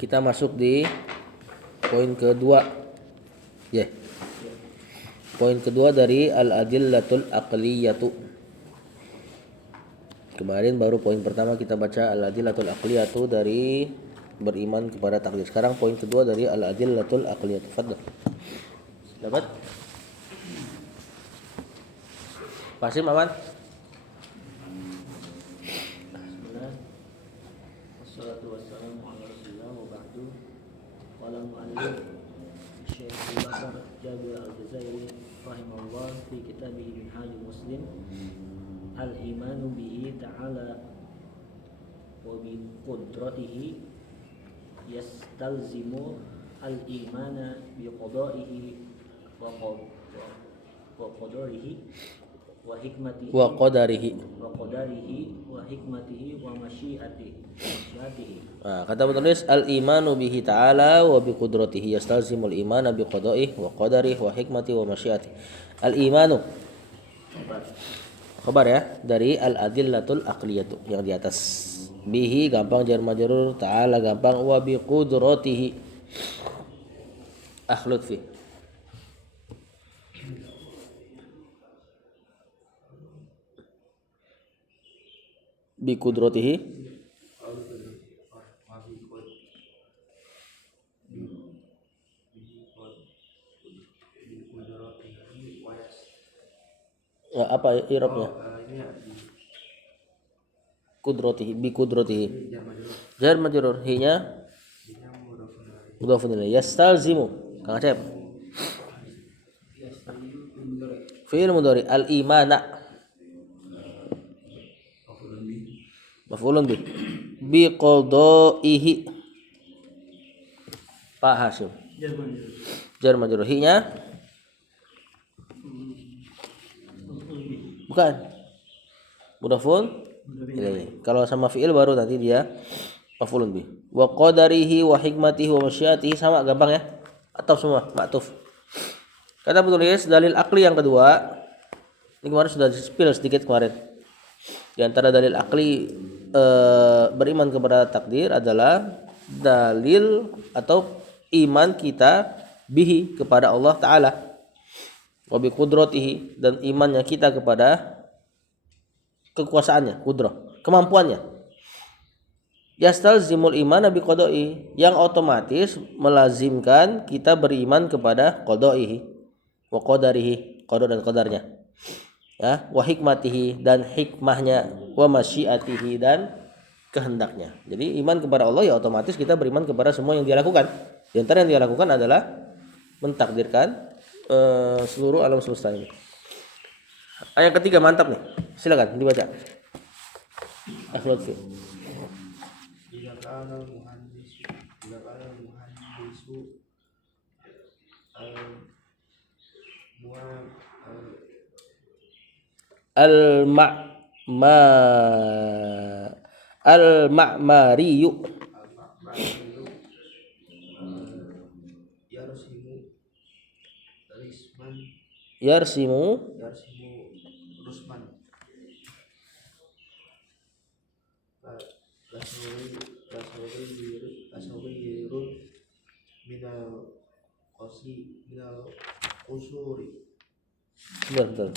Kita masuk di poin kedua. Ya. Poin kedua dari al-adillatul aqliyatu. Kemarin baru poin pertama kita baca al-adillatul aqliyatu dari beriman kepada takdir. Sekarang poin kedua dari al-adillatul aqliyatu. Fadhil. Dapat? Pasim aman? Wassalatu wassalamu ala rasulillah wa ba'du. Qala mu'allif Syekh Abu Bakar Jabir Al-Jazairi rahimahullah fi kitabih Minhajul Muslim al-imanu bihi ta'ala wa bi qudratihi yastalzimu al-imana bi qada'ihi wa qadarihi wa hikmatihi Wa qadarihi. wa hikmatihi wa masyiatihi. Nah, kata penulis al-imanu bihi ta'ala wa bi qudratihi yastalzimul imana bi qada'ihi wa qadarihi wa hikmatihi wa masyiatihi. Al-imanu khabar ya dari al-adillatul aqliyatu yang di atas. Bihi gampang jar majrur, ta'ala gampang, wa bi qudratihi akhlud fi. Bi qudratihi apa i'rabnya? Qudratihi bi qudratihi. Jar majrur hinya mudhafun ilaih. Yastalzimu Kang Acep. Fi'il mudhari al-imana maf'ulun bi qada'ihi. Pak Hasyim. Jar majrur hinya bukan mudhafun ilaih. Kalau sama fi'il baru nanti dia maf'ulun bi. Wa qadarihi wa hikmatihi wa masyiatihi sama gampang ya. Atau semua ma'tuf. Kata penulis dalil akli yang kedua. Ini kemarin sudah di-spill sedikit kemarin. Di antara dalil akli beriman kepada takdir adalah dalil atau iman kita bihi kepada Allah Ta'ala wa bi qudratihi dan imannya kita kepada kekuasaannya, qudrah, kemampuannya. Yastalzimul imana bi qada'i yang otomatis melazimkan kita beriman kepada qada'ihi wa qadarihi, qada dan qadarnya. Ya, wa hikmatihi dan hikmahnya, wa masyiatihi dan kehendaknya. Jadi iman kepada Allah ya otomatis kita beriman kepada semua yang Dia lakukan. Di antara yang Dia lakukan adalah mentakdirkan seluruh alam semesta ini. Ayat ketiga mantap nih. Silakan dibaca. Akhlaq fi. Jika kana muhandisu Al-ma'ma al-ma'mariyu yarsimu rusman lasawirun minal qusuri. Bentar.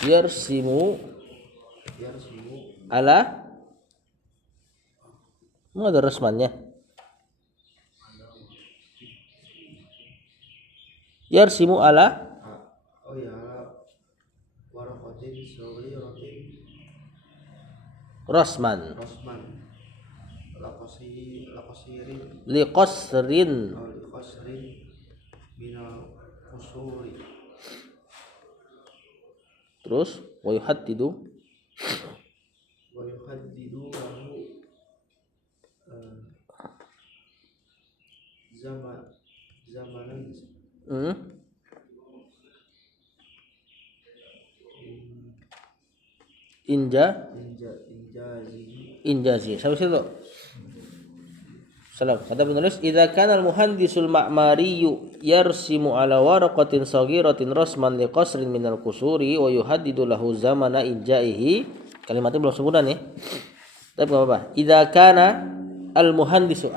Yarsimu ala mau ada resmannya. Yarsimu ala Waraqatin saghiratin rosman laqasirin liqasrin minal qusuri. terus wa yuhaddidu lahu zamanan injazi sampai situ. Salam. Kata penulis, idza kana al-muhandisul ma'mariyu yarsimu ala waraqatin saghiratin rasman liqasrin minal qusuri wa yuhaddidu lahu zamana injaihi. Kalimatnya belum sempurna nih. Tapi enggak apa-apa. Idza kana al-muhandisu.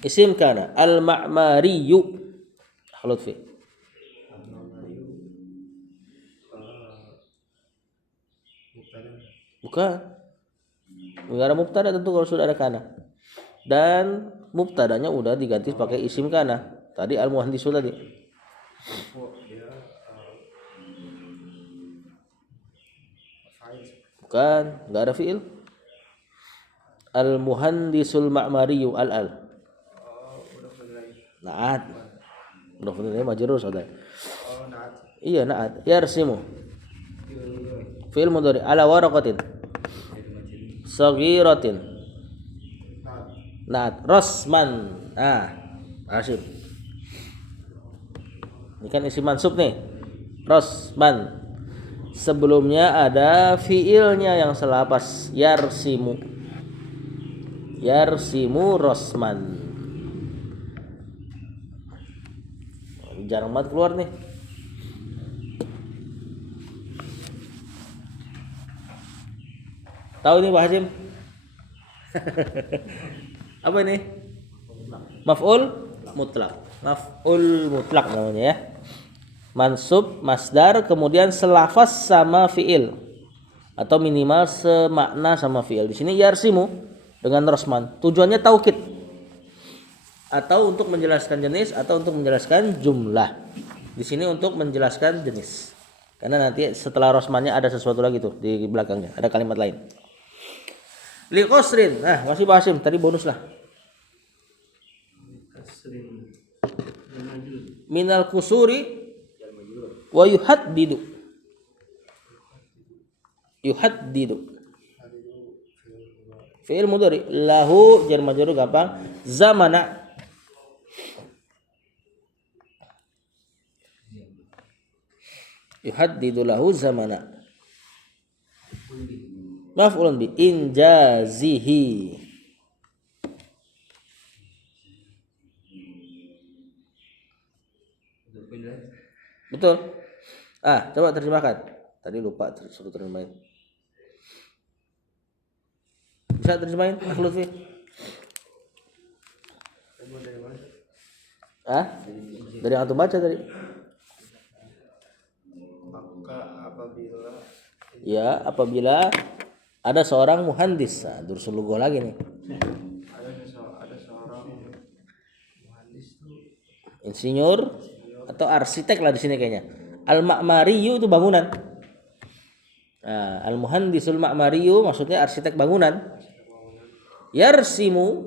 Isim kana al-ma'mariyu. Khalut fi. Mubtada. Bukan. Enggak ada mubtada tentu kalau sudah ada kana. Dan mubtadanya udah diganti pakai isim kana. Tadi al-muhandisu tadi. Oh, dia fa'il. Bukan, enggak ada fiil. Al-muhandisul ma'mariyu al-al. Oh, udah mulai. Naat. Udah bener majrur saudara. Oh, naat. Iya, naat. Yarsimu. Fi'il. Fi'il mudhari ala waraqatin. Saghiratin. Naat. Naat. Rasman. Nah, asif. Ini kan isim mansub nih. Rasman. Sebelumnya ada fiilnya yang selapas. Yarsimu. Yarsimu rasman. Jarang banget keluar nih. Tahu ini Pak Hasim? Apa ini? Maf'ul mutlak. Maf'ul mutlak namanya ya. Mansub, masdar, kemudian selafaz sama fiil atau minimal semakna sama fiil. Di sini yarsimu dengan rasman. Tujuannya taukid atau untuk menjelaskan jenis atau untuk menjelaskan jumlah. Di sini untuk menjelaskan jenis. Karena nanti setelah rasmannya ada sesuatu lagi tuh di belakangnya, ada kalimat lain. Li qasrin. Nah, masih Basim, tadi bonus lah. Kasrin. Dan majrur. Minal kusuri wa yuhaddidu. Yuhaddidu. Fi'il mudhari lahu jar majrur gampang. Zamana. Yuhaddidu lahu zamana. Maf'ulun bi injazihi. Betul. Coba terjemahkan. Tadi lupa suruh terjemahin. Bisa terjemahin? Lutfi. Kamu dari mana? Dari yang antum baca tadi. Maka apabila Apabila ada seorang muhandis. Nah, dursul lugo lagi nih. ada seorang muhandis tuh Insinyur atau arsitek lah di sini kayaknya. Al-ma'mariyu itu bangunan. Nah, al-muhandisul ma'mariyu maksudnya arsitek bangunan. Yarsimu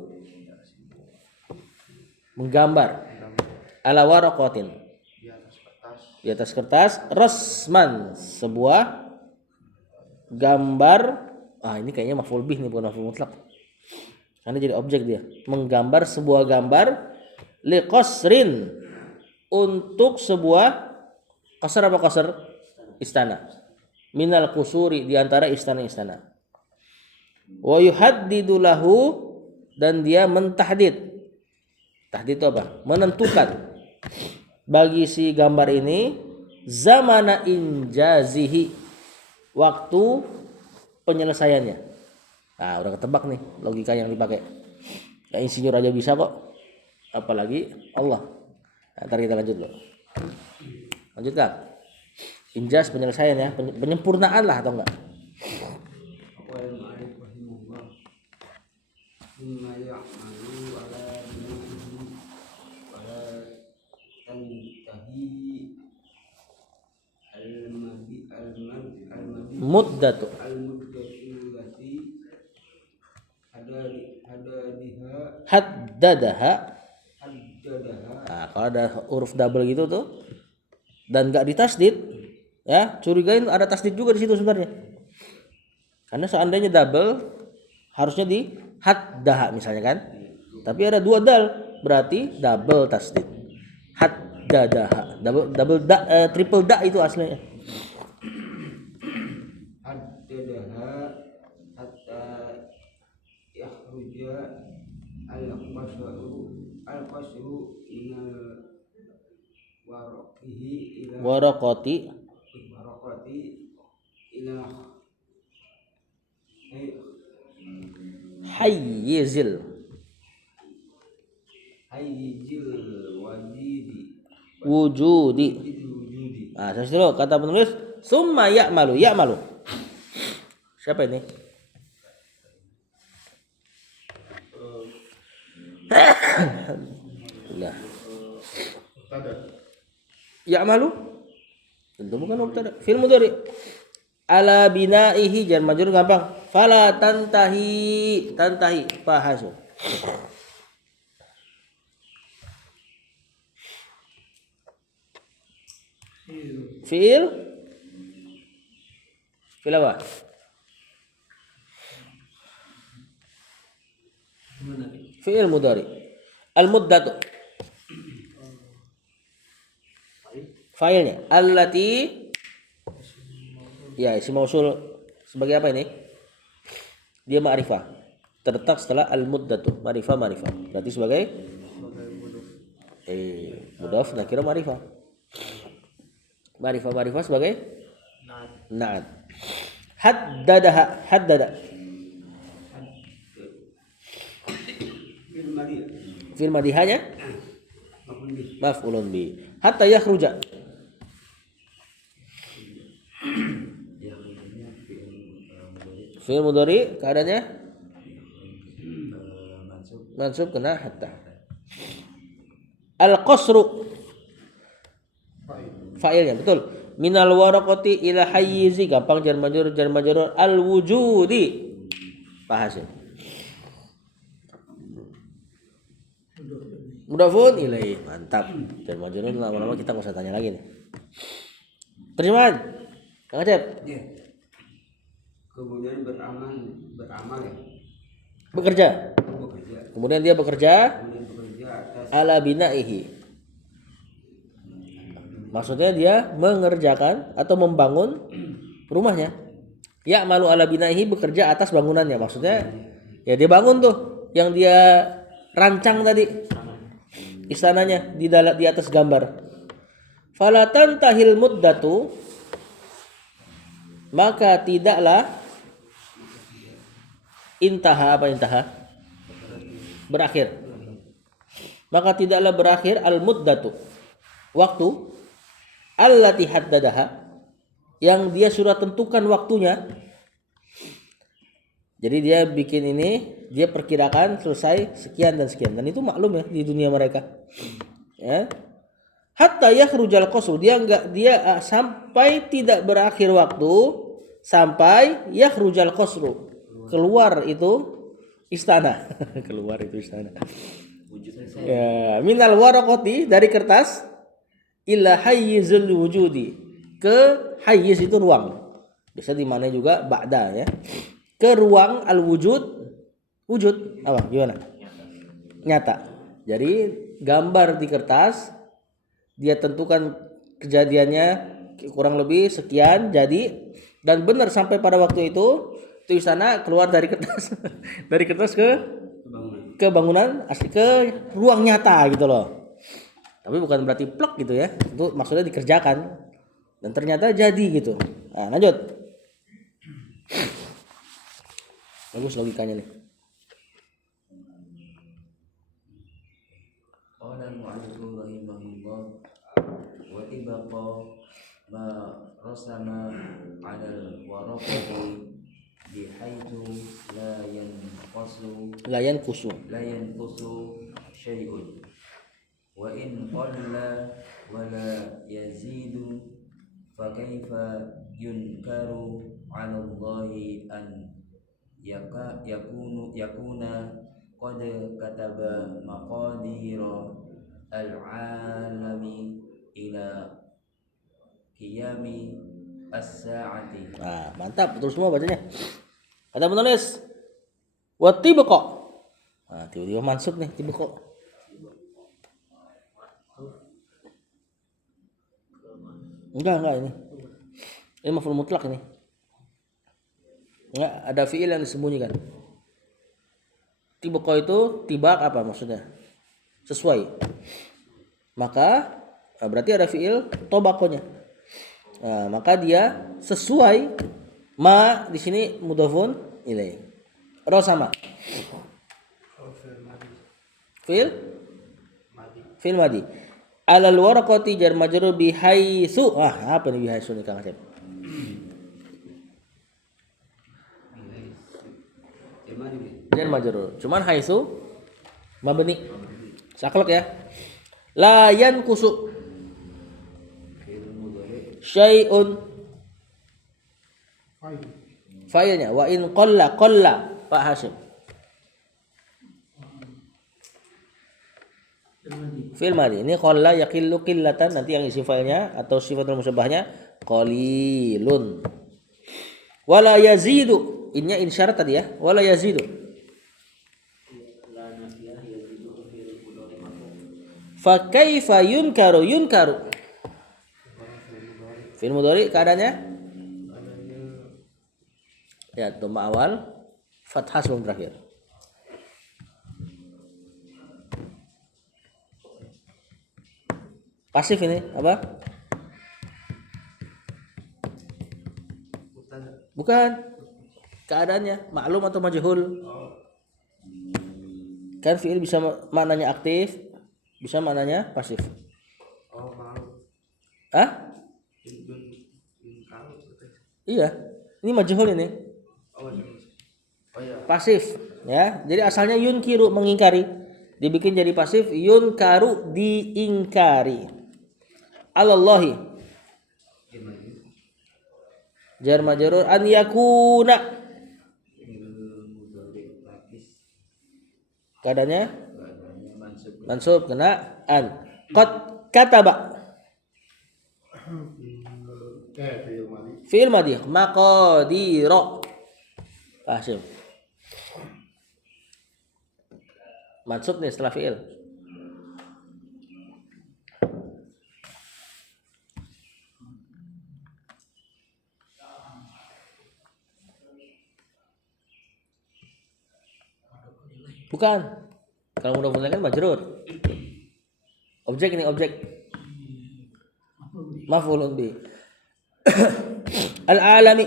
menggambar ala waraqatin di atas kertas. di atas kertas rasman sebuah gambar. Ini kayaknya maf'ul bih nih, bukan maf'ul mutlak. Karena jadi objek dia. Menggambar sebuah gambar liqasrin untuk sebuah qasr apa qasr? Istana. Minal kusuri di antara istana-istana. Wa yuhaddidu lahu dan dia mentahdid. Tahdid itu apa? Menentukan bagi si gambar ini zamana injazihi, waktu penyelesaiannya. Nah, udah ketebak nih logika yang dipakai. Ya, insinyur aja bisa kok. Apalagi Allah. Nah, ntar kita lanjut loh. Lanjut Kak. Injaz penyelesaian ya, penyempurnaan lah atau enggak? Wal ma'arif rahimahullah. Mimma ya'malu ala bina'ihi wala tantahi Muddatu. al-muddatu allati Haddadaha. haddadaha. Nah, kalau ada huruf double gitu tuh dan enggak ditasdid, ya curigain ada tasdid juga di situ sebenarnya. Karena seandainya double harusnya di haddaha misalnya kan. Tapi ada dua dal, berarti double tasdid. Haddadaha. Double da, triple da itu aslinya. Haddadaha hatta yakhruja al-qasru minal Waraqati waraqati ila hayyizil hayyizil wujudi. wujudi. Nah, saya dulu kata penulis summa ya'malu. Ya'malu. Siapa ini? Alhamdulillah. Ya'malu tentu bukan mubtada. Fi'il mudhari. Ala binaihi jar majrur gampang. Fala tantahi fahasu. Fi'il apa? Fi'il mudhari. Al-muddatu. Fa'ilnya allati ya isim mausul sebagai apa ini? Dia ma'rifah. Terletak setelah al-muddatu. Ma'rifah. Berarti sebagai mudhaf nakira ma'rifah. Ma'rifah sebagai na'at. Haddada. Fil madihanya maf'ulun bi. Hatta yakhruja. Fi'il mudhari keadaannya mansub kena hatta. Al-qasru fa'ilnya betul. Minal waraqati ila hayyizi gampang jar majrur al-wujudi. Bahasa. Mudhafun ilaihi. Mantap. Jar majrur lama-lama kita enggak usah tanya lagi nih. Terjemahan. Kang Acep. Ya. Kemudian beramal ya. Bekerja. Bekerja. Kemudian dia bekerja Atas ala binaihi. Maksudnya dia mengerjakan atau membangun rumahnya. Ya malu ala binaihi bekerja atas bangunannya. Maksudnya ya dia bangun tuh yang dia rancang tadi istananya di atas gambar. Falatan tahil muddatu maka tidaklah intaha berakhir. Maka tidaklah berakhir al muddatu waktu allati haddadaha yang dia sudah tentukan waktunya. Jadi dia bikin ini, dia perkirakan selesai sekian dan itu maklum ya di dunia mereka. Ya. Hatta yakhrujal qasru dia sampai tidak berakhir waktu sampai yakhrujal qasru keluar itu istana. Keluar itu istana. Ya, minal waraqati dari kertas ila hayyizul wujudi ke hayyiz itu ruang. Bisa dimaknai juga ba'da ya. Ke ruang al-wujud apa gimana? Nyata. Jadi gambar di kertas dia tentukan kejadiannya kurang lebih sekian jadi dan benar sampai pada waktu itu istana keluar dari kertas dari kertas ke bangunan asli ke ruang nyata gitu loh. Tapi bukan berarti plek gitu ya. Itu maksudnya dikerjakan dan ternyata jadi gitu. Nah, lanjut. Bagus logikanya nih. Qala al-mu'allif rahimahullah wa tibaqa ma rasama 'ala al-waraqati bihaitsu la yanqusu syai'un wa in qalla wa la yazidu fa kaifa yunkaru 'ala Allahi an yakuna qad kataba maqadira al-alami ila qiyami as-sa'ati. Nah, mantap betul semua bacanya. Kata penulis wa tibqa. Nah, tiba-tiba mansub nih tibqa. Enggak ini. Ini maf'ul mutlak ini. Enggak ada fiil yang disembunyikan. Tibqa itu tibak apa maksudnya? Sesuai. Maka berarti ada fiil tobakonya. Nah, maka dia sesuai ma di sini mudhafun ilaih. Ro sama. Fil madi. Alal waraqati jar majrur bi haitsu. Wah, apa nih bi haitsu nih Kang Asep? Cuman ini Jar majrur. Cuman haitsu mabni. Saklek ya. La yankusu Fi'il mudhari syai'un fa'ilnya wa in qalla Pak Hasyim. Fi'il madhi ini qalla yaqillu qillatan, nanti yang isi fa'ilnya atau sifatul musabbahnya qalilun. Wala yazidu, innya insyarat tadi ya, wala yazidu. Fa kaifa yunkaru fi'il mudhari keadaannya ya dhamma awal fathah sebelum terakhir. Pasif ini apa? Bukan. Keadaannya maklum atau majhul. Kan fi'il bisa maknanya aktif, bisa maknanya pasif. Hah? Iya. Ini majhul ini. Pasif ya. Jadi asalnya yunkiru mengingkari. Dibikin jadi pasif yunkaru diingkari. Alallahi jar majrur an yakuna keadaannya mansub kena an qad kataba fi'il madhi maqadira Hasyim mansub nih setelah fi'il. Bukan. Kalau mudhof ilaih kan majrur. Objek ini objek. Maf'ulun bi. Al-alami.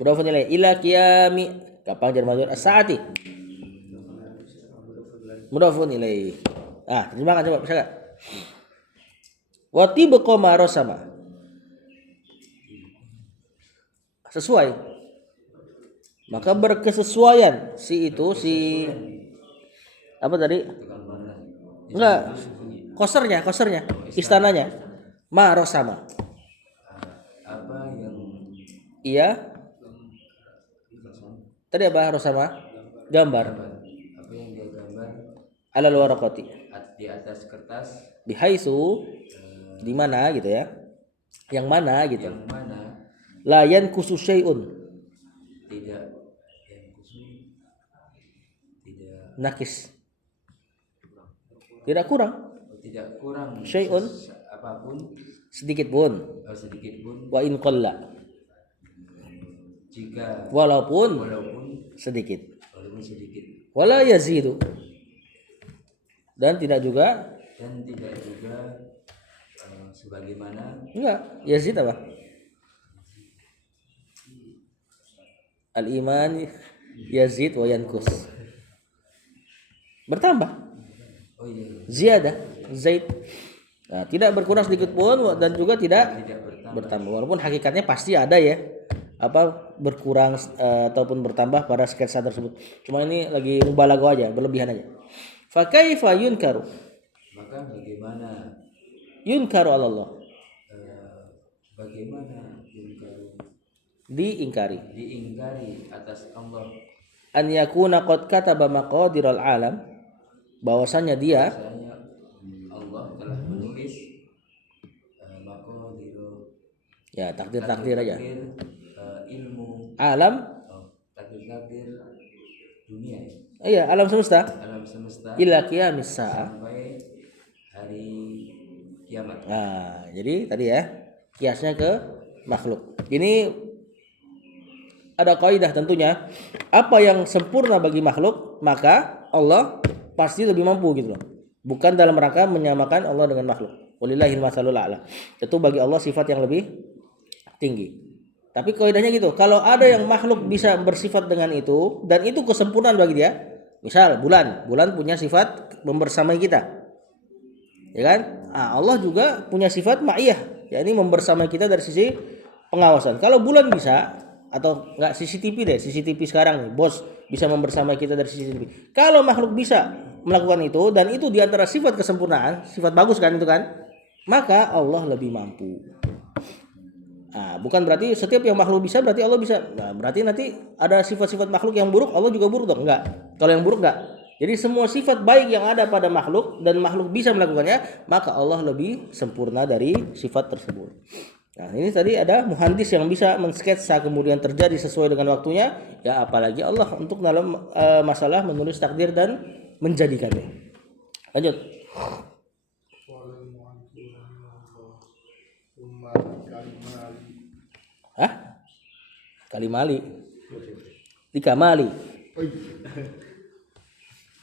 Mudhof ilaih ila qiyami. Kapan jar majrur as-saati. Mudhof ilaih. Terjemahkan coba bisa enggak? Wa tibqa ma rasama. Sesuai. Maka berkesesuaian si apa tadi? Enggak. Kosernya, istananya. Ma rosama. apa yang Iya. Tadi apa rosama? Gambar. apa yang dia gambar Alal waraqati. di atas kertas Bihaitsu di mana gitu ya. Yang mana gitu. yang mana La yankusu syai'un. tidak yang khusus tidak Nakis. Tidak kurang tidak kurang Syai'un. apapun sedikit pun. sedikit pun Wa in qalla. jika Walaupun sedikit. Wala yazidu. Dan tidak juga sebagaimana enggak yazid apa? Al-iman yazid wa yankus. Bertambah. oh iya Ziyadah, zaid. Nah, tidak berkurang sedikit pun dan juga tidak bertambah. Walaupun hakikatnya pasti ada ya. Apa berkurang ataupun bertambah pada sketsa tersebut. Cuma ini lagi mubalaghah aja, berlebihan aja. Fa kaifa yunkaru? maka bagaimana Yunkaru 'ala Allah. bagaimana yungkaru Diingkari. diingkari atas Allah An yakuna qad kataba maqadiral alam. Bahwasanya dia bahwasanya Allah telah menulis maqadiru ya takdir aja. Ilmu Alam takdir dunia ya. Iya, alam semesta. Alam semesta Ila qiyamis sa'a. sampai hari kiamat. Nah, jadi tadi ya kiasnya ke makhluk. Ini ada kaidah tentunya. Apa yang sempurna bagi makhluk, maka Allah pasti lebih mampu gitu loh. Bukan dalam rangka menyamakan Allah dengan makhluk. Walillahil masalul a'la. Itu bagi Allah sifat yang lebih tinggi. Tapi kaidahnya gitu, kalau ada yang makhluk bisa bersifat dengan itu dan itu kesempurnaan bagi dia, misal bulan punya sifat membersamai kita, ya kan? Allah juga punya sifat ma'iyah, yakni membersamai kita dari sisi pengawasan. Kalau bulan bisa, atau enggak CCTV deh, CCTV sekarang nih, bos bisa membersamai kita dari CCTV. Kalau makhluk bisa melakukan itu dan itu diantara sifat kesempurnaan, sifat bagus kan itu kan, maka Allah lebih mampu. Bukan berarti setiap yang makhluk bisa berarti Allah bisa. Nah, berarti nanti ada sifat-sifat makhluk yang buruk, Allah juga buruk dong? Enggak. Kalau yang buruk enggak. Jadi semua sifat baik yang ada pada makhluk dan makhluk bisa melakukannya, maka Allah lebih sempurna dari sifat tersebut. Nah, ini tadi ada muhandis yang bisa mensketsa kemudian terjadi sesuai dengan waktunya, ya apalagi Allah untuk dalam masalah menulis takdir dan menjadikannya. Lanjut. Kalimali. Dikamali.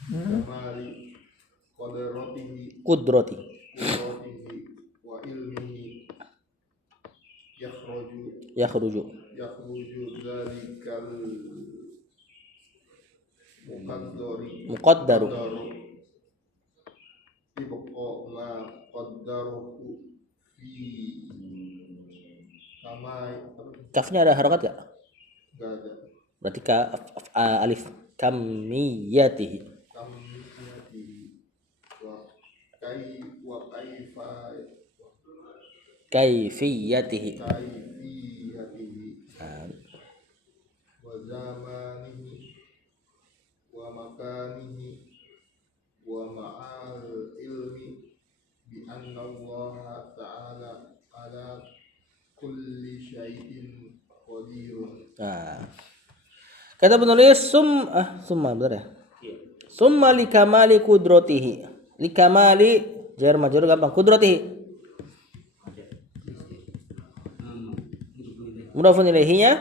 Kamali qadratihi Kudrati. wa ilmihi Yakhruju. dzalikal Muqaddaru. ibqa ma qaddaruhu fi Kafnya ada harakat gak? Gak ada. Berarti alif kamiyatihi. Wa Kaifiyatihi. Wa zamanihi wa makanihi wa ma'al ilmi bi anna Allah ta'ala ala kulli syai'in qadirun. Kata penulis summa benar ya? Summa likamali kudratihi. Likamali jar majrur gampang. Kudratihi. Mudhafun ilaihinya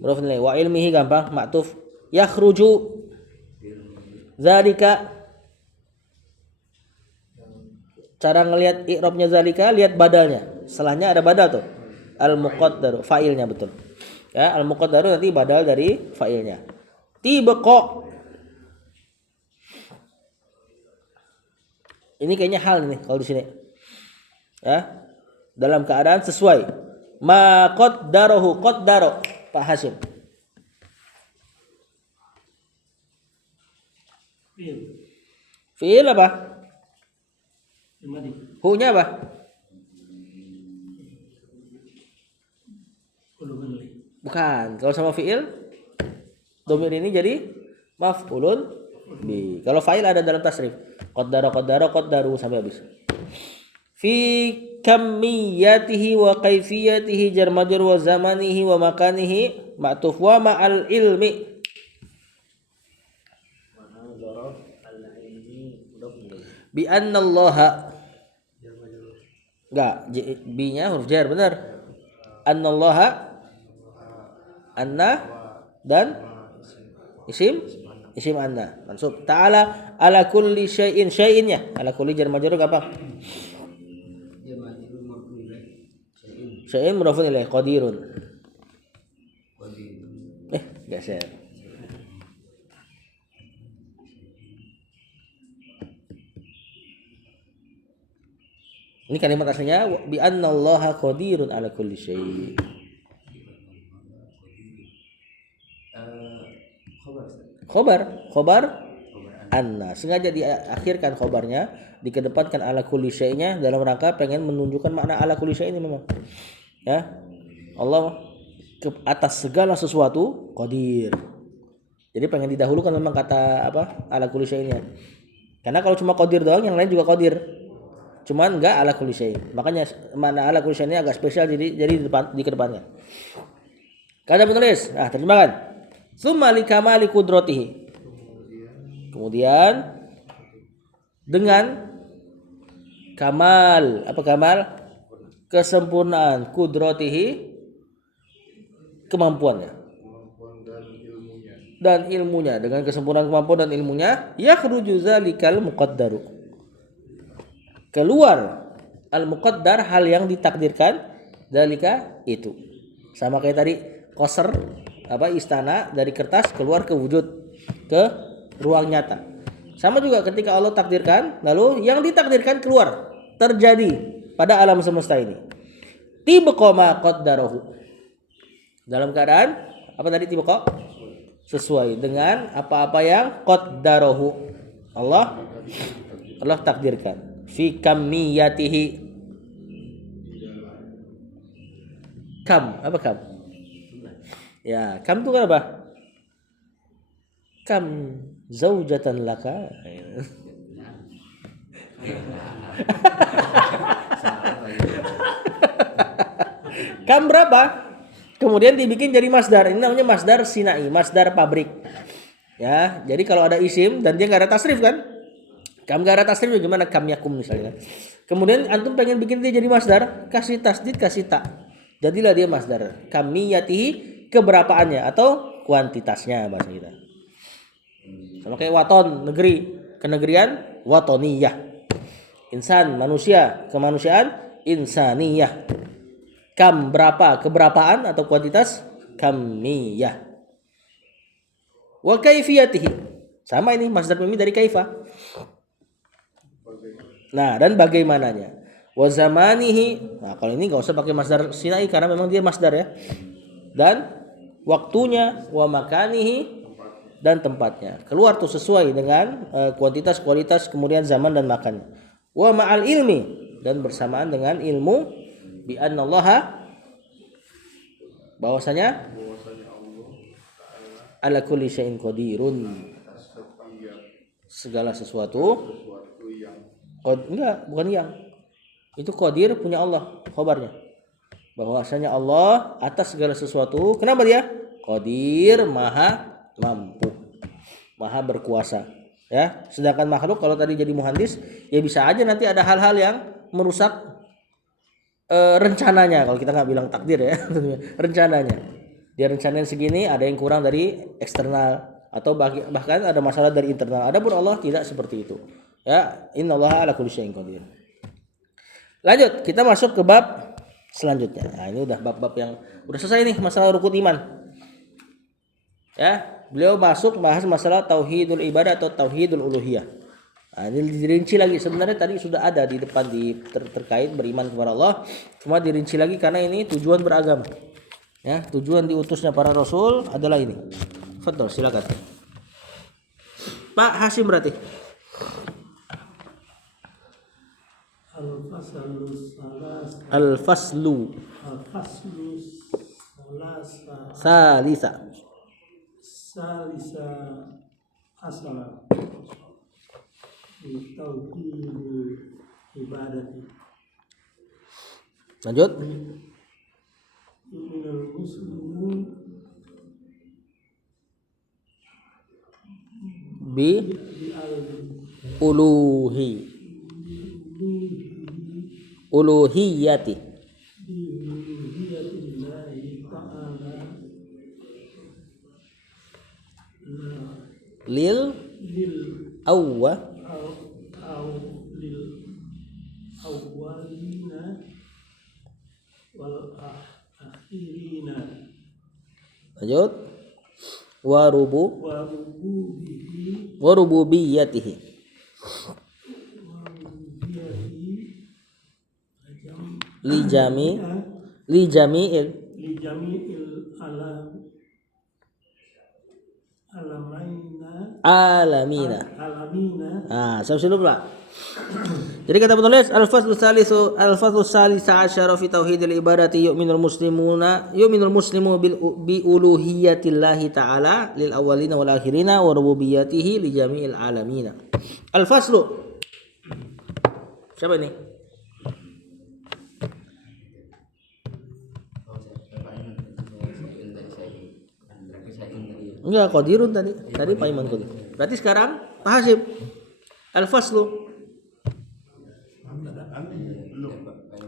mudhafun ilaihi wa ilmihi gampang ma'tuf. Yakhruju zalika. Cara ngelihat i'rabnya zalika, lihat badalnya. Setelahnya ada badal tuh. Al-muqaddaru, fa'ilnya betul. Ya, al-muqaddaru nanti badal dari fa'ilnya. Tibqa. Ini kayaknya hal nih kalau di sini. Ya. Dalam keadaan sesuai. Ma qaddarahu qaddaro. Pak Hasyim. Fi'il apa? Hu-nya apa? Bukan. Kalau sama fi'il domir ini jadi maf'ulun bi. Kalau fa'il ada dalam tasrif. Qaddaro sampai habis. Fi kamiyatihi wa kaifiyatihi jar majrur wa zamanihi wa makanihi ma'tuf wa ma'al ilmi. Bi anna Allah enggak, bi-nya huruf jar benar. Anna Allah, anna dan isim anna mansub. Ta'ala ala kulli syai'in, syai'innya ala kulli jar majrur apa? Syai'in mudhafun ilaih qadirun. Geser. Ini kalimat aslinya bi annallaha qadirun ala kulli syai'. Khobar anna. Sengaja diakhirkan khobarnya, dikedepankan ala kulli syai'nya dalam rangka pengen menunjukkan makna ala kulli syai' ini memang. Ya. Allah ke atas segala sesuatu qadir. Jadi pengen didahulukan memang kata apa? Ala kulli syai'nya. Karena kalau cuma qadir doang yang lain juga qadir. Cuman enggak ala kulli syai'. Makanya mana ala kulli syai' ini agak spesial jadi di kedepannya. Kata penulis, terjemahkan. Tsumma likamali qudratihi. Kemudian dengan kamal, apa kamal? Kesempurnaan qudratihi, kemampuannya. Dan ilmunya, dengan kesempurnaan kemampuan dan ilmunya, yakhruju zalikal muqaddaru. Keluar al-muqaddar, hal yang ditakdirkan, dalika itu. Sama kayak tadi koser istana dari kertas keluar ke wujud, ke ruang nyata. Sama juga ketika Allah takdirkan, lalu yang ditakdirkan keluar, terjadi pada alam semesta ini. Tibqa ma qaddarahu. Dalam keadaan apa tadi tibqa? Sesuai dengan apa-apa yang qaddarahu. Allah takdirkan. Fi kamiyatihi. Kam, apa kam? Ya, kam itu kan apa? Kam zaujatan laka. Kam berapa? Kemudian dibikin jadi masdar. Ini namanya masdar sinai, masdar pabrik. Ya, jadi kalau ada isim dan dia nggak ada tasrif kan? Kam nggak ada tasrif gimana? Kam yakum misalnya. Kemudian antum pengen bikin dia jadi masdar, kasih tasdid, kasih ta. Jadilah dia masdar. Kamiyatihi, keberapaannya atau kuantitasnya bahasa kita. Sama kayak waton, negeri, kenegerian, watoniyah. Insan, manusia, kemanusiaan, insaniyah. Kam berapa, keberapaan atau kuantitas, kamiyah. Wa kaifiyatihi. Sama ini masdar mimi dari kaifa. Nah, dan bagaimananya. Wa zamanihi. Nah, kalau ini enggak usah pakai masdar sinai karena memang dia masdar ya. Dan waktunya, wa makanihi, dan tempatnya. Keluar tuh sesuai dengan kuantitas, kualitas, kemudian zaman dan makannya. Wa ma'al ilmi, dan bersamaan dengan ilmu bi annallaha, bahwasanya Allah ala kulli syai'in qadirun, atas setiap segala sesuatu. sesuatu yang Enggak, bukan yang. Itu qadir punya Allah, khabarnya. Bahwasanya Allah atas segala sesuatu. Kenapa dia? Qadir, maha mampu, maha berkuasa. Ya, sedangkan makhluk kalau tadi jadi muhandis, ya bisa aja nanti ada hal-hal yang merusak rencananya. Kalau kita nggak bilang takdir ya, rencananya. Dia rencanain segini, ada yang kurang dari eksternal atau bahkan ada masalah dari internal. Adapun Allah tidak seperti itu. Ya, innallaha ala kulli syai'in qadir. Lanjut, kita masuk ke bab selanjutnya. Nah, ini udah bab-bab yang udah selesai nih masalah rukun iman. Ya, beliau masuk bahas masalah tauhidul ibadah atau tauhidul uluhiyah. Nah, ini dirinci lagi. Sebenarnya tadi sudah ada di depan terkait beriman kepada Allah. Cuma dirinci lagi karena ini tujuan beragama. Ya, tujuan diutusnya para rasul adalah ini. Fadhol, silakan. Pak Hasim berarti. Al-faslu salisa asala di tauhidul ibadati lanjut minal muslimun bi uluhiyati uluhiyatillahi ta'ala lil lil awwa au lil awwalina wal akhirina lanjut warubu wa rububihi warububiyatihi li jami'il li jami'il alamina alamina. Sampai dulu Pak. Jadi kata penulis al-faslu salis asyara fi tauhidil ibadati yu'minul muslimu bi uluhiyatillahi ta'ala lil awwalina wal akhirina wa rububiyyatihi li jami'il alamina. Al-faslu. Siapa ini? Enggak, qadirun tadi. Tadi Pak Iman qadir. Berarti sekarang Pak Hasim. Al-faslu.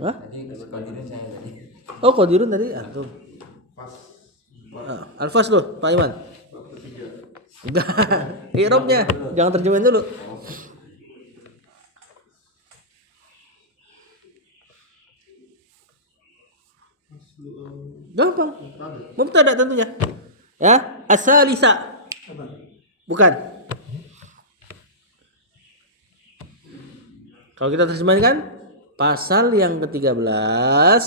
Hah? Oh, qadirun tadi. Tuh. Al-faslu, Pak Iman. Enggak. I'rabnya. Jangan terjemahin dulu. Gampang. Mubtada tentunya. Ya, as-salisa. Apa? Bukan. Kalau kita terjemahkan pasal yang ke-13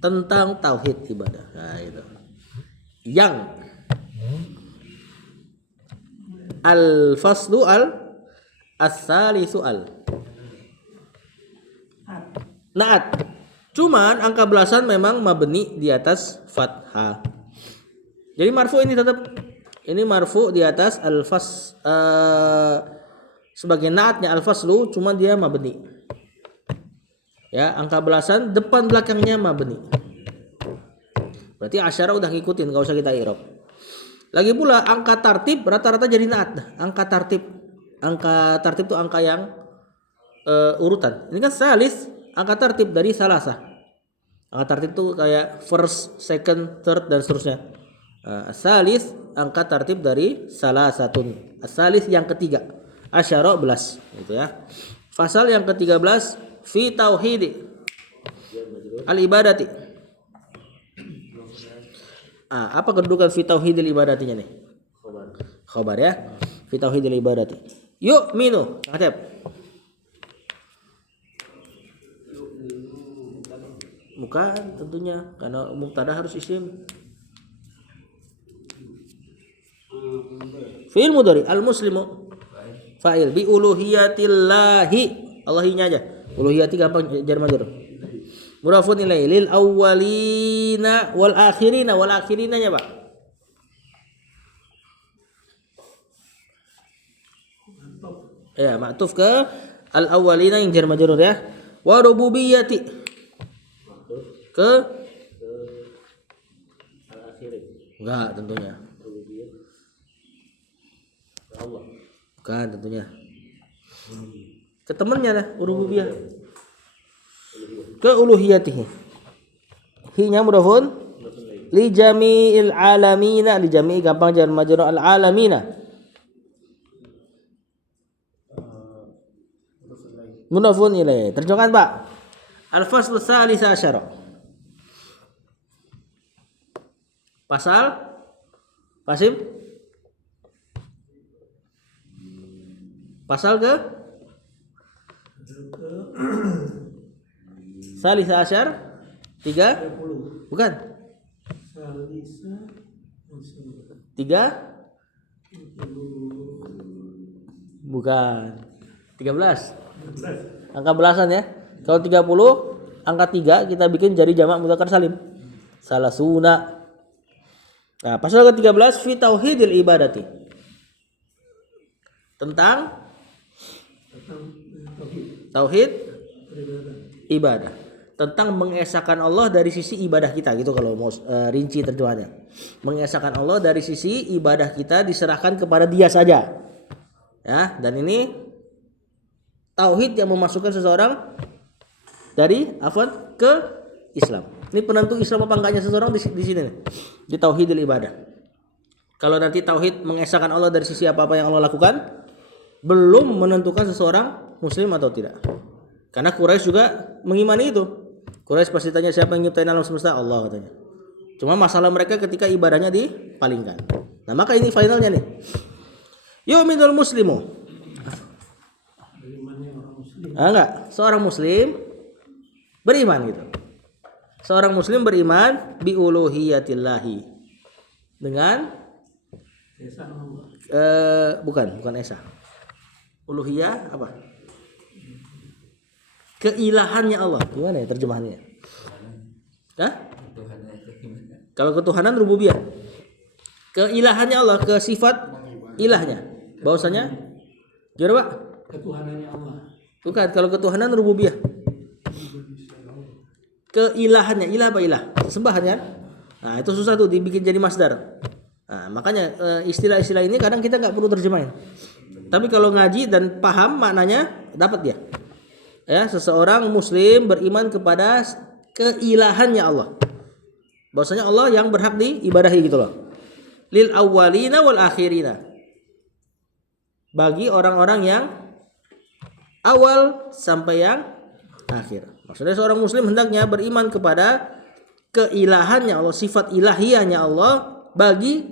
tentang tauhid ibadah. Nah, itu. Yang al-faslu as-salisu Naat. Cuman angka belasan memang mabni di atas fathah. Jadi marfu ini tetap ini marfu di atas sebagai naatnya al-faslu, cuma dia mabni. Ya, angka belasan depan belakangnya mabni. Berarti asyara udah ngikutin, enggak usah kita i'rab. Lagi pula angka tartib rata-rata jadi naat. Angka tartib itu angka yang urutan. Ini kan salis, angka tartib dari salasa. Angka tartib itu kayak first, second, third dan seterusnya. Salis angka tartib dari salasatun. Salis yang ketiga. Asyara belas gitu ya. Pasal yang ke-13 fi tauhid al-ibadati. Apa kedudukan fi tauhidil ibadatinya nih? Khabar ya. Fi tauhidil ibadati. Yuk minu. Ngatep. Bukan tentunya karena mubtada harus isim. Fi'il mudhari al-muslimu fa'il bi uluhiyatillahi. Allahinya aja. Uluhiyati gampang jar majrur. Mudhafun ilaihi lil awwalina wal akhirina. Wal akhirinanya, Pak. Ya, maktuf ke al awwalina yang jar majrur ya. Wa rububiyyati ke al akhirin. Enggak tentunya. Allah. Bukan tentunya. Ke temannya lah rububiyah. Ke uluhiyatihi. Hi-nya mudhafun li jami'il alamina, li jami' gampang jar majrur al alamina. Mudhafun ilaih. Terjemahkan, Pak. Al-faslu tsalis asyara. Pasal Pasim. Pasal ke Salisa asyar 3 bukan Salisa 3 bukan 13 angka belasan ya. Kalau 30 angka 3 kita bikin jadi jamak mudzakkar salim salasuna. Nah, pasal ke-13 fi tauhidil ibadati tentang tauhid ibadah, tentang mengesahkan Allah dari sisi ibadah kita gitu kalau mau rinci terjemahannya. Mengesahkan Allah dari sisi ibadah kita diserahkan kepada Dia saja. Ya, dan ini tauhid yang memasukkan seseorang dari ke Islam. Ini penentu Islam apa enggaknya seseorang di sini nih. Di tauhidil ibadah. Kalau nanti tauhid mengesahkan Allah dari sisi apa-apa yang Allah lakukan, belum menentukan seseorang muslim atau tidak. Karena Quraisy juga mengimani itu. Quraisy pasti tanya siapa yang nyiptain alam semesta? Allah katanya. Cuma masalah mereka ketika ibadahnya dipalingkan. Nah, maka ini finalnya nih. Yu'minul muslimu. Enggak, seorang muslim beriman gitu. Seorang muslim beriman bi uluhiyatillahi. Dengan bukan esa. Uluhiyah apa? Keilahannya Allah. Gimana ya terjemahannya? Hah? Kalau ketuhanan rububiyah. Keilahannya Allah, ke sifat ilahnya. Bahwasanya gimana, Pak? ketuhanannya Allah. Bukan, kalau ketuhanan rububiyah. Keilahannya, ilah apa ilah? Sembahan kan? Nah, itu susah tuh dibikin jadi masdar. Nah, makanya istilah-istilah ini kadang kita nggak perlu terjemahin. Tapi kalau ngaji dan paham maknanya dapat dia. Ya, seseorang muslim beriman kepada keilahannya Allah. Bahwasanya Allah yang berhak diibadahi gitu loh. Lil awwalina wal akhirina. Bagi orang-orang yang awal sampai yang akhir. Maksudnya seorang muslim hendaknya beriman kepada keilahannya Allah, sifat ilahiyahnya Allah bagi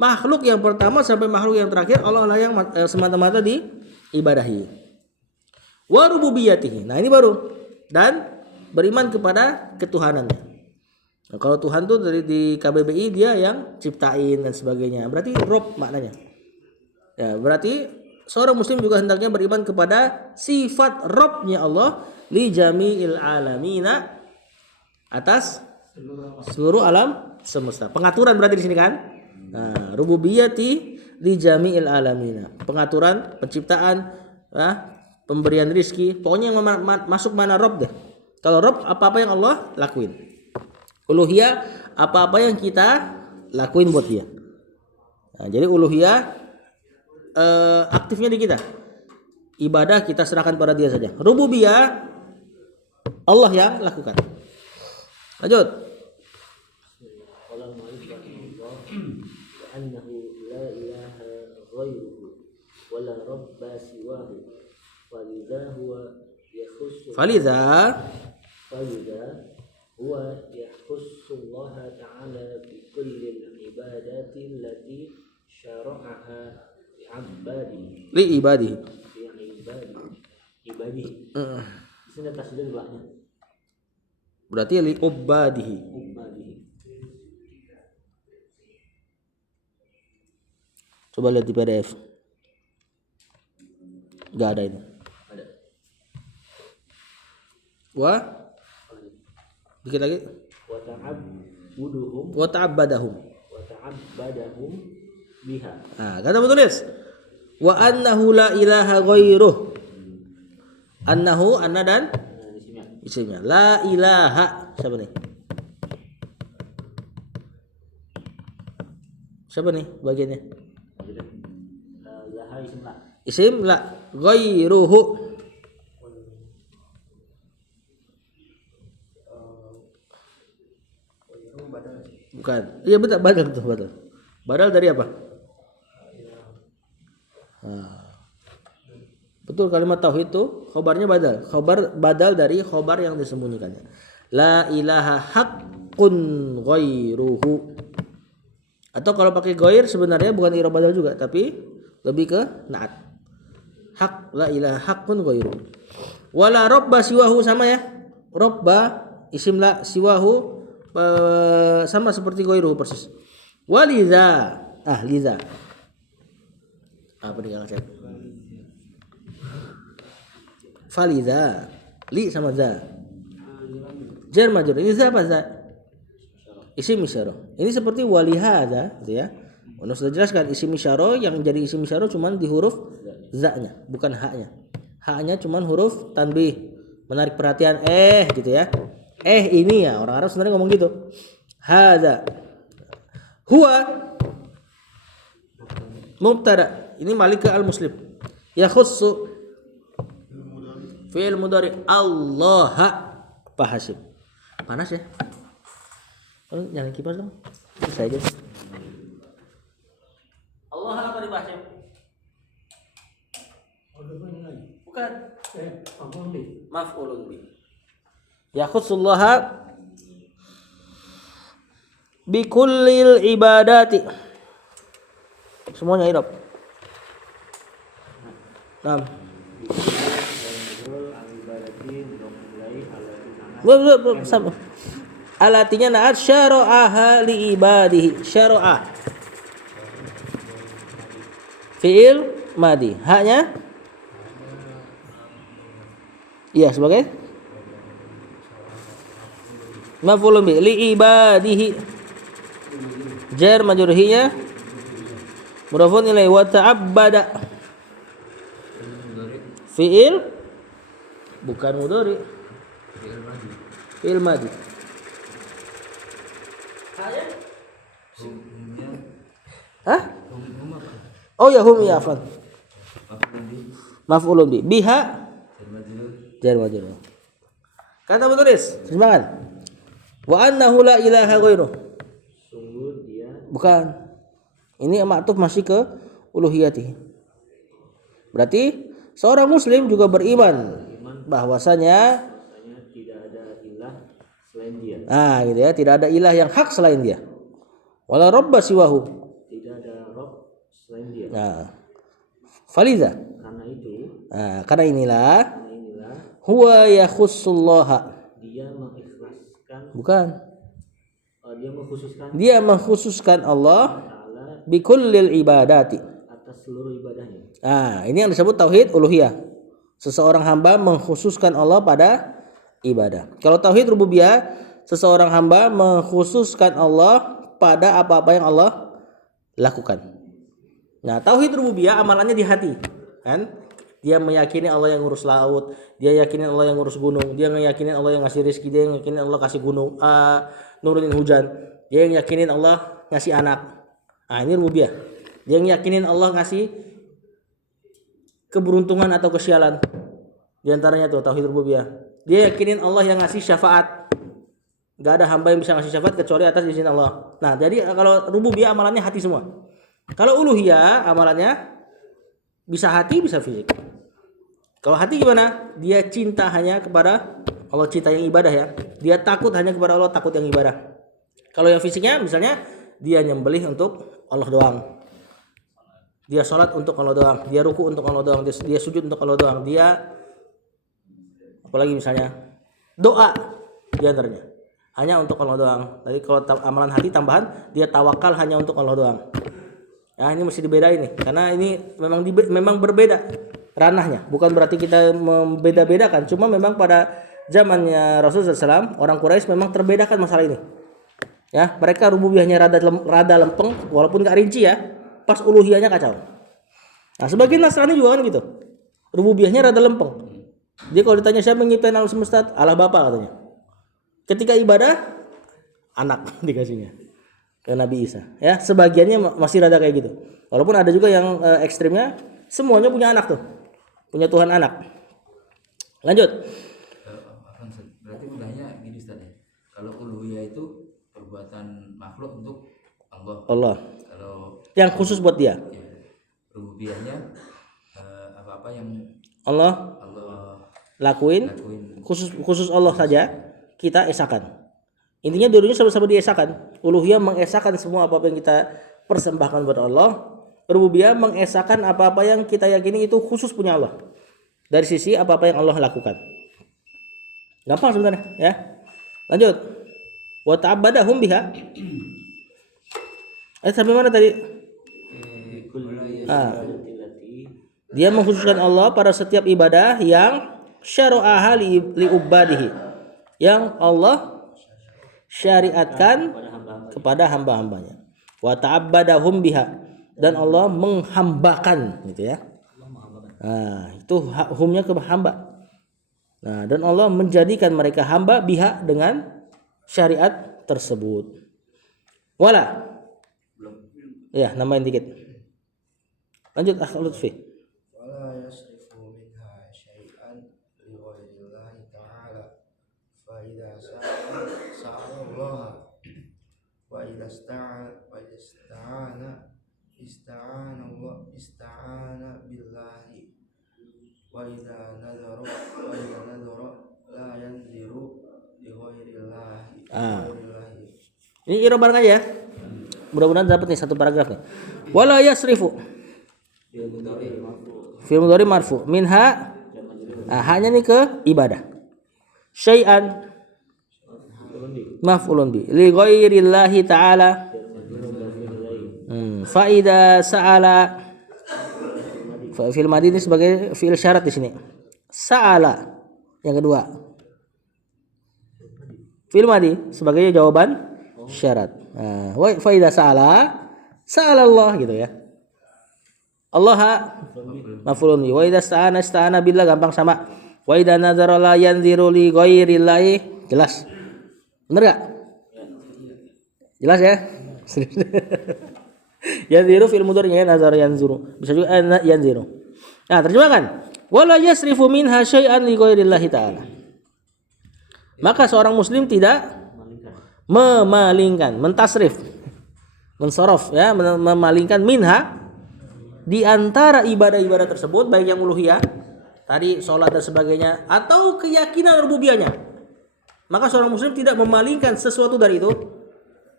makhluk yang pertama sampai makhluk yang terakhir. Allah lah yang semata-mata diibadahi. Wa rububiyatihi. Nah, ini baru. Dan beriman kepada ketuhanannya. Nah, kalau Tuhan tuh dari di KBBI dia yang ciptain dan sebagainya. Berarti Rob maknanya. Ya, berarti seorang muslim juga hendaknya beriman kepada sifat Robnya Allah li jami'il alamina, atas seluruh alam semesta. Pengaturan berarti di sini kan? Nah, rububiyati li jami'il alamina. Pengaturan, penciptaan, pemberian rizki. Pokoknya yang masuk mana Rob deh. Kalau Rob apa-apa yang Allah lakuin. Uluhiyah apa-apa yang kita lakuin buat dia. Nah, jadi uluhiyah aktifnya di kita. Ibadah kita serahkan pada dia saja. Rububiyah Allah yang lakukan. Lanjut. أنه لا إله غيره ولا رب سواه فلذا هو يخص هو يخص الله تعالى بكل العبادات التي شرعها لعباده Li'ibadihi. عباده di sini tasdid ba'nya Berarti li'ubadihi. عباده. Coba lihat di PDF. Enggak ada ini. Ada. Wa dikit lagi. وتعبدهم Wa ta'abbadahum. biha. Nah, kata tulis. Wa annahu la ilaha ghairuh. Annahu, anna dan Nah, di sini isimnya. La ilaha. Siapa nih? Siapa nih bagiannya? laha isim la. Isim la. Ghairuhu. Bukan. Iya betul, badal. Badal dari apa? Betul, kalimat tauhid itu khobarnya badal. Khobar badal dari khobar yang disembunyikannya. La ilaha haqqun ghairuhu. Atau kalau pakai ghair sebenarnya bukan i'rab badal juga, tapi lebih ke naat. Hak, la ilaha haqqun ghairuhu. Wala rabba siwahu, sama ya. Rabba isim la, siwahu sama seperti ghairuhu persis. Walidza, liza. Apa nih Kang Cep? Falidza, li sama za. Jar majrur. Ini za apa za? Isim isyarah. Ini seperti walihada gitu ya. Ono sudah jelaskan isim isyarah, yang jadi isim isyarah cuman di huruf za-nya, bukan ha-nya. Ha-nya cuman huruf tanbih, menarik perhatian gitu ya. Ini ya, orang Arab sebenarnya ngomong gitu. Hadza. Huwa mubtada. Ini malik ke al-muslim. Yakhussu fi'il mudhari Allah. Pak Hasyim. Panas ya? Nyalain kipas dong. Bisa aja. Allah apa di Pak Hasyim? Bukan. Maf'ulun bih. Yakhussullaha bikullil ibadati. Semuanya irab. Nah. Belum sama. Alatinya naat syara'aha li ibadihi. Syara'a. Fi'il madi. Haknya iya sebagai maf'ulun bi li ibadihi. Jar majrurnya mudhafun ilaihi wa ta'abbada. Fi'il bukan mudhari. Fi'il madi. Hah? Oh ya hum ya afan. Maf'ulun bi. Biha jar majrur. Kata penulis, semangat. Wa annahu la ilaha ghairuh. Sungguh dia Bukan. Ini ma'tuf masih ke uluhiyati. Berarti seorang muslim juga beriman bahwasanya tidak ada ilah selain selain dia. Nah, gitu ya, tidak ada ilah yang hak selain dia. Wala rabba siwahu. Tidak ada Rob selain dia. Nah, faliza. Karena itu, Nah, karena inilah karena inilah huwa yakhussullaha. dia mengikhlaskan, Bukan. dia mengkhususkan Dia mengkhususkan Allah Ta'ala bikullil ibadati. atas seluruh ibadahnya. Nah, ini yang disebut tauhid uluhiyah. Seseorang hamba mengkhususkan Allah pada ibadah. Kalau tauhid rububiyah, seseorang hamba mengkhususkan Allah pada apa-apa yang Allah lakukan. Nah, tauhid rububiyah amalannya di hati, kan? Dia meyakini Allah yang ngurus laut, dia yakini Allah yang ngurus gunung, dia meyakini Allah yang ngasih rezeki, dia yang yakinin Allah kasih gunung, nurunin hujan, dia yang yakinin Allah ngasih anak. Nah, ini rububiyah. Dia yang yakinin Allah ngasih keberuntungan atau kesialan. Di antaranya tuh tauhid rububiyah. Dia yakinin Allah yang ngasih syafaat. Gak ada hamba yang bisa ngasih syafaat kecuali atas izin Allah. Nah, jadi kalau rububiyah amalannya hati semua. Kalau uluhiyah amalannya bisa hati, bisa fisik. Kalau hati gimana? Dia cinta hanya kepada Allah, cinta yang ibadah ya. Dia takut hanya kepada Allah, takut yang ibadah. Kalau yang fisiknya misalnya dia nyembelih untuk Allah doang. Dia sholat untuk Allah doang, dia ruku untuk Allah doang, dia sujud untuk Allah doang, dia apalagi misalnya doa di antaranya hanya untuk Allah doang. Jadi kalau amalan hati tambahan, dia tawakal hanya untuk Allah doang. Nah, ini mesti dibedain nih, karena ini memang berbeda ranahnya. Bukan berarti kita membeda-bedakan, cuma memang pada zamannya Rasulullah SAW orang Quraisy memang terbedakan masalah ini. Ya, mereka rububiyahnya rada lempeng, walaupun gak rinci ya. Pas uluhiyahnya kacau. Nah, sebagian Nasrani juga kan gitu. Rububiyahnya rada lempeng. Dia kalau ditanya siapa yang nyiptain alam semesta, Allah Bapa katanya. Ketika ibadah, anak dikasihnya ke Nabi Isa. Ya, sebagiannya masih rada kayak gitu. Walaupun ada juga yang ekstrimnya, semuanya punya anak tuh, punya Tuhan anak. Lanjut. Berarti mudahnya gini Ustaz ya. Kalau uluhiyah itu perbuatan makhluk untuk Allah. Kalau Yang khusus buat dia. ya, rububiyahnya apa-apa yang Allah lakuin khusus Allah saja kita esakan. Intinya dulunya sama-sama diesakan. Uluhiyah mengesahkan semua apa-apa yang kita persembahkan buat Allah. Rububiyah mengesahkan apa-apa yang kita yakini itu khusus punya Allah. Dari sisi apa-apa yang Allah lakukan. Gampang sebenarnya ya. Lanjut. Wa ta'abbadahum biha. Sampai mana tadi? Dia mengkhususkan Allah pada setiap ibadah yang syara'aha li ubadihi, yang Allah syariatkan kepada hamba-hambanya. Wa ta'abbadahum biha, dan Allah menghambakan gitu ya. Nah, itu humnya ke hamba. Nah, dan Allah menjadikan mereka hamba biha dengan syariat tersebut. Wala. Ya, nambahin dikit. Lanjut Lutfi. Wala yasrifu minha syai'an li ghairillahi ta'ala fa idza sa'ala Allah wa idza ista'ana billahi wa idza nadhara la yanziru li ghairillahi. Ini kira bareng aja ya. Mudah-mudahan dapat nih satu paragraf nih. Wala yasrifu fi'il mudhari marfu minha, hanya nih ke ibadah. Syai'an maf'ulun bi li ghairillahi ta'ala. Fa idza sa'ala, fi'il madhi ini sebagai fi'il syarat di sini. Sa'ala yang kedua. Fi'il madhi sebagai jawaban syarat. Wa fa idza sa'ala Allah gitu ya. Allah maf'ulun bi. Wa idza ista'ana billah gampang sama. Wa idza nazara la yanziru li ghairillahi. Jelas. Benar enggak? Jelas ya? Yanziru fil mudhari ya, nazara yanzuru. Bisa juga yanziru. Nah, terjemahkan. Wala yasrifu minha syai'an li ghairillahi ta'ala. Maka seorang muslim tidak memalingkan, mentasrif, mensorof ya, memalingkan minha, di antara ibadah-ibadah tersebut, baik yang uluhiyah tadi sholat dan sebagainya, atau keyakinan rububiyahnya. maka seorang muslim tidak memalingkan sesuatu dari itu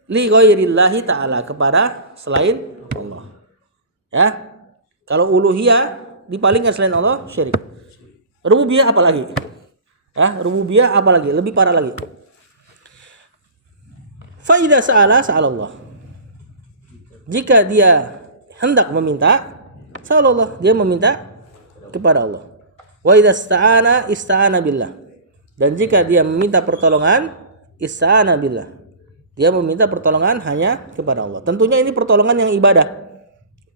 li ghairillahi ta'ala, kepada selain Allah. Ya. Kalau uluhiyah dipalingkan selain Allah, syirik. Rububiyah apalagi? Ya, rububiyah apalagi? Lebih parah lagi. Fa idza sa'ala Allah. Jika dia hendak meminta, sa'alallah, dia meminta kepada Allah. Wa idza ista'ana billah. Dan jika dia meminta pertolongan, ista'ana billah. Dia meminta pertolongan hanya kepada Allah. Tentunya ini pertolongan yang ibadah.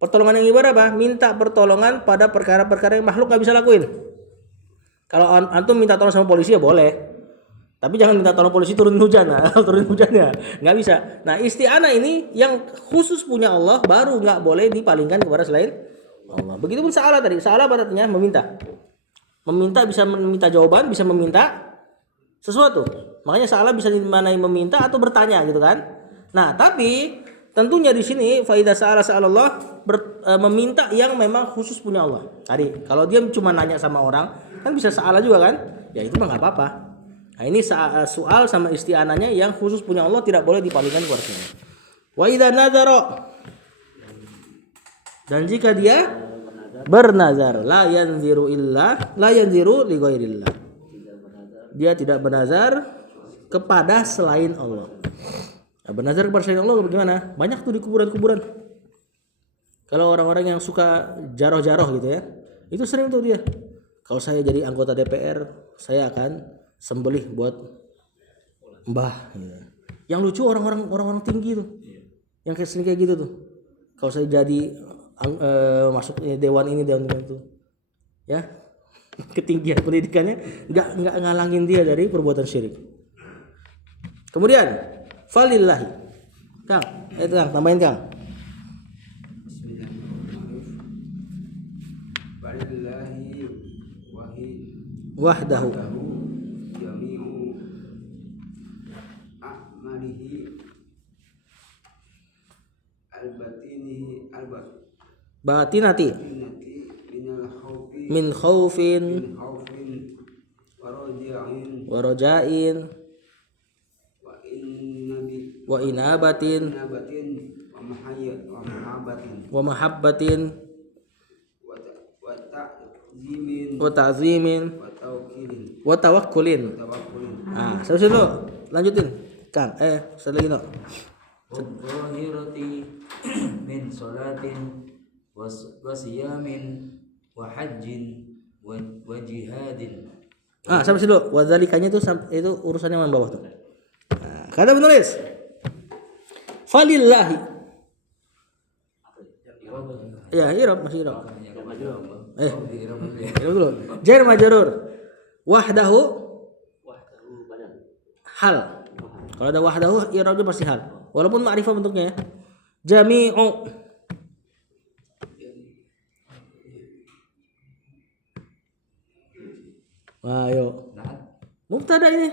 Pertolongan yang ibadah apa? Minta pertolongan pada perkara-perkara yang makhluk nggak bisa lakuin. Kalau antum minta tolong sama polisi ya boleh. Tapi jangan minta tolong polisi turun hujan. Nah, turun hujannya nggak bisa. Nah, isti'anah ini yang khusus punya Allah, baru nggak boleh dipalingkan kepada selain Allah. Begitupun sa'ala tadi. Sa'ala artinya meminta. Meminta bisa meminta jawaban, bisa meminta sesuatu. Makanya sa'ala bisa dimaknai meminta atau bertanya gitu kan. Nah, tapi tentunya di sini faidah sa'ala Allah meminta yang memang khusus punya Allah. Tadi kalau dia cuma nanya sama orang kan bisa sa'ala juga kan? Ya itu mah nggak apa-apa. Nah, ini soal sama isti'ananya yang khusus punya Allah, tidak boleh dipalingkan kepada selain. Wa idza nadzara, dan jika dia bernazar, la yanziru li ghairillah. Dia tidak bernazar kepada selain Allah. Nah, bernazar kepada selain Allah bagaimana? Banyak tuh di kuburan-kuburan. Kalau orang-orang yang suka jaroh-jaroh gitu ya, itu sering tuh dia. Kalau saya jadi anggota DPR, saya akan sembelih buat mbah. Gitu. Yang lucu orang-orang tinggi tuh, yang kayak gitu tuh. Kalau saya jadi masuk dewan ini itu, ya ketinggian pendidikannya nggak ngalangin dia dari perbuatan syirik. Kemudian falillahi, Kang, itu Kang, tambahin Kang. Walillahi Wahdahu jami'u a'malihi batinati minal khawfi min khaufin wa raja'in wa inabatin wa mahabbatin wa ta'zimin wa tawakkulin. Ah, sampai dulu. Lanjutin, Kang. Sekali lagi, no. Wadzahirati min salatin wa siyamin wa hajjin wa jihadin. Sampai dulu. Wadzalikanya itu urusannya yang bawah tuh. Nah, kata penulis falillahi. Ya, irab masih irab. Irab dulu. Jar majrur. Wahdahu hal. Kalau ada wahdahu i'rabnya pasti hal. Walaupun ma'rifah bentuknya ya. Jami'u. Ayo. Mubtada ini.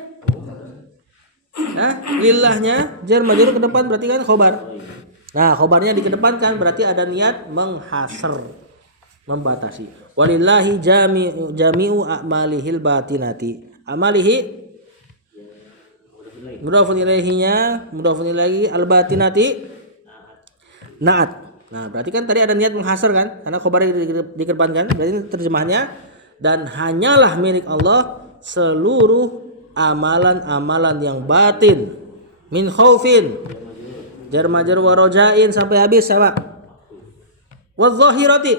Nah, lillahnya jar majrur ke depan berarti kan khobar. Nah, khobarnya dikedepankan berarti ada niat menghasr, membatasi. Walillahi jami'u a'malihil batinati. Amalihi mudhafun ilaihi al-batinati na'at. Nah, berarti kan tadi ada niat menghasr kan? Karena khobarnya dikedepankan. Berarti terjemahnya dan hanyalah milik Allah seluruh amalan-amalan yang batin min khaufin jar majrur wa raja'in sampai habis sama. Wadh-dhahirati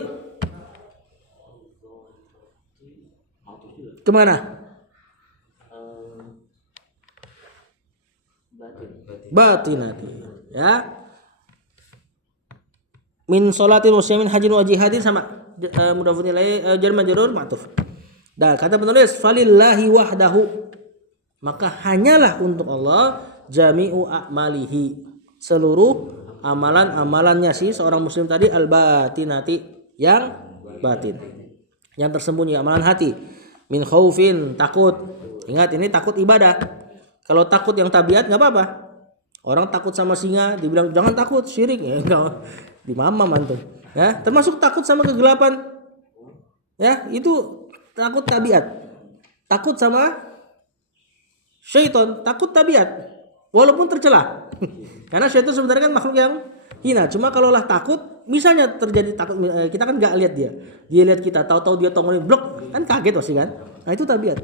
kemana? Batinati ya. Min sholatin muslimin hajin wa jihadin sama mudhafun ilaihi jar majrur ma'tuf. Dan kata penulis falillahi wahdahu, maka hanyalah untuk Allah jami'u a'malihi, seluruh amalan-amalannya si seorang muslim tadi al-batinati yang batin, yang tersembunyi, amalan hati. Min khaufin takut. Ingat ini takut ibadah. Kalau takut yang tabiat nggak apa-apa. Orang takut sama singa dibilang jangan takut syirik ya enggak di mamam antum. Ya, termasuk takut sama kegelapan. Ya, itu takut tabiat. Takut sama Syaitan takut tabiat walaupun tercela. Karena syaitan sebenarnya kan makhluk yang hina. Cuma kalau lah takut, misalnya terjadi takut, kita kan nggak lihat dia. Dia lihat kita, tahu-tahu dia tongolin blok, kan kaget pasti kan. Nah itu tabiat.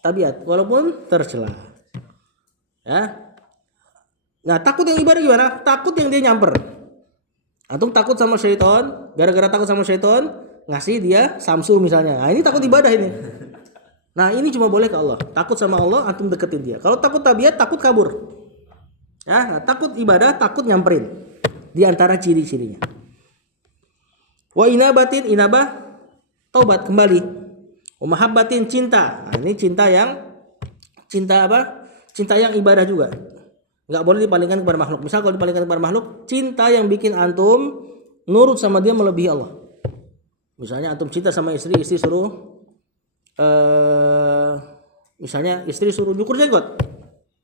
Tabiat walaupun tercela. Ya. Nah takut yang ibadah gimana? Takut yang dia nyamper. Antum takut sama syaitan, gara-gara takut sama syaitan ngasih dia samsu misalnya. Nah ini takut ibadah ini. Nah ini cuma boleh ke Allah. Takut sama Allah, antum deketin dia. Kalau takut tabiat, takut kabur. Ya, nah, takut ibadah, takut nyamperin. Di antara ciri-cirinya. Wa inabatin, inabah taubat kembali. Wa mahabbatin, cinta. Nah, ini cinta apa? Cinta yang ibadah juga. Enggak boleh dipalingkan kepada makhluk. Misal kalau dipalingkan kepada makhluk, cinta yang bikin antum nurut sama dia melebihi Allah. Misalnya antum cinta sama istri suruh misalnya istri suruh cukur jenggot,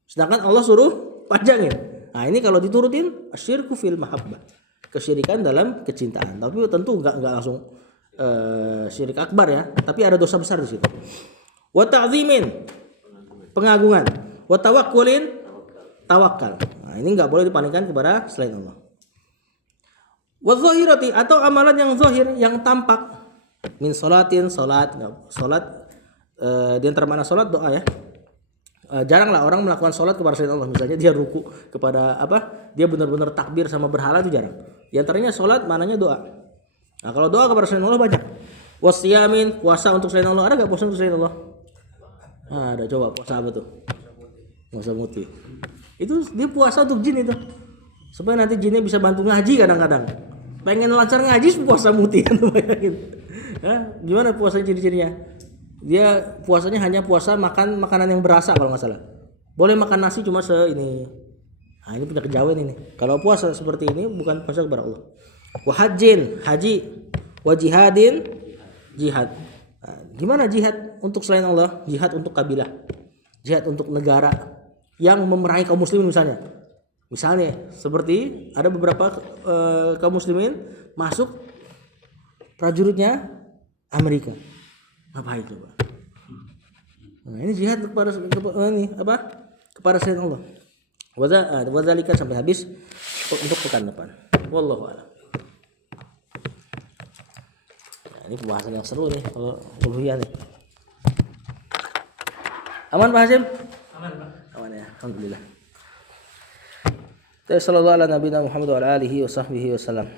sedangkan Allah suruh panjangin. Nah ini kalau diturutin asyirku fil mahabbah, kesyirikan dalam kecintaan. Tapi tentu enggak langsung syirik akbar ya, tapi ada dosa besar di situ. Wa ta'zimin, pengagungan. Wa tawakkulin, tawakal. Nah ini enggak boleh dipalingkan kepada selain Allah. Wa zahirati, atau amalan yang zahir, yang tampak. Min sholatin, sholat di antara mana sholat doa ya. Jarang lah orang melakukan sholat kepada selain Allah. Misalnya dia ruku kepada apa? Dia benar-benar takbir sama berhala itu jarang. Di antaranya sholat mananya doa. Nah kalau doa kepada selain Allah banyak. Wasiyamin, puasa untuk selain Allah. Ada nggak puasa untuk selain Allah? Ada, coba puasa apa tuh? Puasa muti. Itu dia puasa untuk jin itu. Supaya nanti jinnya bisa bantu ngaji kadang-kadang. Pengen lancar ngaji puasa muti kan bayangin. Gimana puasa ciri-cirinya? Dia puasanya hanya puasa makan makanan yang berasa kalau nggak salah. Boleh makan nasi cuma ini. Nah ini punya kejawen ini. Kalau puasa seperti ini bukan puasa kepada Allah. Wahajin, haji. Wajihadin, jihad. Nah, gimana jihad untuk selain Allah? Jihad untuk kabilah. Jihad untuk negara yang memerangi kaum muslimin misalnya. Misalnya seperti ada beberapa kaum muslimin masuk prajuritnya Amerika. Ngapain coba? Nah, ini jihad kepada selain Allah. Wadzalika sampai habis untuk pekan depan. Wallahu a'lam. Nah, ini pembahasan yang seru nih kalau uluhiyah nih. Aman Pak Hasim? Aman Pak. Aman ya, alhamdulillah. Sallallahu ala nabiyina Muhammad wa ala alihi wa sahbihi wasallam.